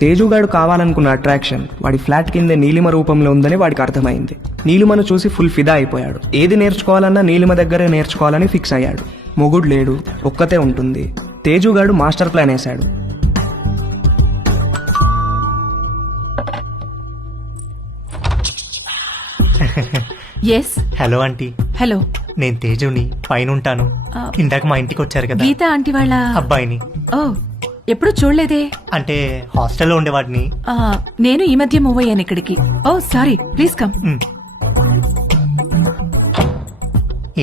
తేజుగాడు కావాలనుకున్న అట్రాక్షన్ వాడి ఫ్లాట్ కిందే నీలిమ రూపంలో ఉందని వాడికి అర్థమైంది. నీలిమను చూసి ఫుల్ ఫిదా అయిపోయాడు. ఏది నేర్చుకోవాలన్నా నీలిమ దగ్గరే నేర్చుకోవాలని ఫిక్స్ అయ్యాడు. మొగుడు లేడు, ఒక్కతే ఉంటుంది. తేజుగాడు మాస్టర్ ప్లాన్ వేశాడు. ఎస్. Hello aunty. హలో. నేను తేజుని, పైన ఉంటాను. ఇందాక మా ఇంటికి వచ్చారు కదా, గీత ఆంటీ వాళ్ళ అబ్బాయిని. ఓ, ఎప్పుడు చూడలేదే. అంటే హాస్టల్లో ఉండేవాడిని. నేను ఈ మధ్య మూవ్ అయ్యాను ఇక్కడికి. ఓ సారీ, ప్లీజ్ కమ్.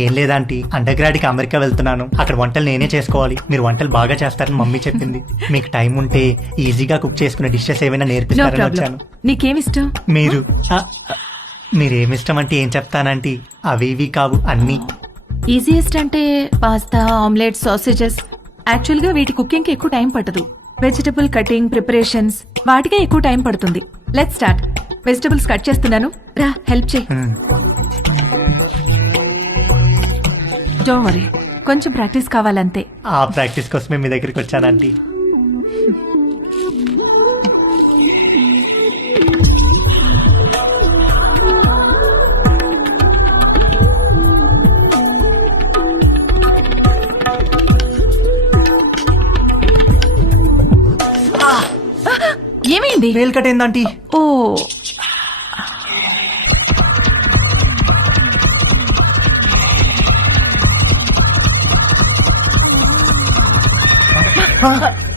ఏం లేదాంటీ, అండర్ గ్రాడ్కి అమెరికా వెళ్తున్నాను. అక్కడ వంటలు నేనే చేసుకోవాలి. మీరు వంటలు బాగా చేస్తారని మమ్మీ చెప్పింది. మీకు టైం ఉంటే ఈజీగా కుక్ చేసుకునే డిషెస్ ఏమైనా నేర్పిస్తారని వచ్చాను. నీకేమిష్టం? మీరేమిష్టం అంటే ఏం చెప్తానంటీ, అవి ఇవి కావు అన్నీ. ఈజియెస్ట్ అంటే పాస్తా, ఆమ్లెట్, సాసేజెస్. యాక్చువల్ గా వీటి కుకింగ్ కి ఎక్కువ టైం పట్టదు. వెజిటబుల్ కటింగ్, ప్రిపరేషన్స్ వాటికే ఎక్కువ టైం పడుతుంది. Let's start. వెజిటబుల్స్ కట్ చేస్తున్నాను, రా హెల్ప్ చేయి. డోంట్ వరీ, కొంచెం ప్రాక్టీస్ కావాలంతే. ఆ ప్రాక్టీస్ కోసమే మీ దగ్గరికి వచ్చానంటీ. ఏమైంది? వేలు కట్టేందంటీ. ఓ,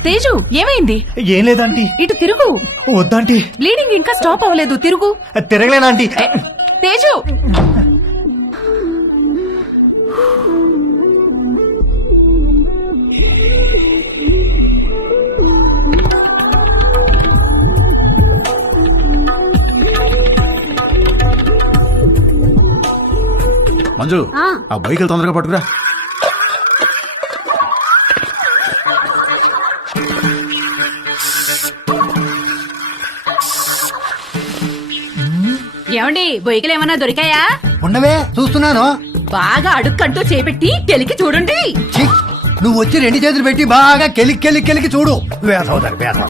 తేజు ఏమైంది? ఏం లేదంటీ. ఇటు తిరుగు. వద్దంటీ, బ్లీడింగ్ ఇంకా స్టాప్ అవ్వలేదు, తిరుగు. తిరగలేనంటీ. తేజు, మంజు, ఆ బైకులు తొందరగా పట్టుకురా. ఏమండి బొయ్యకలు ఏమన్నా దొరికాయా? ఉండవే, చూస్తున్నాను. బాగా అడుక్కంటూ చేపెట్టి కెలికి చూడండి. ఛీ, నువ్వు వచ్చి రెండు చేతులు పెట్టి బాగా కెలికి చూడు. వేసవుతారు వేసవ.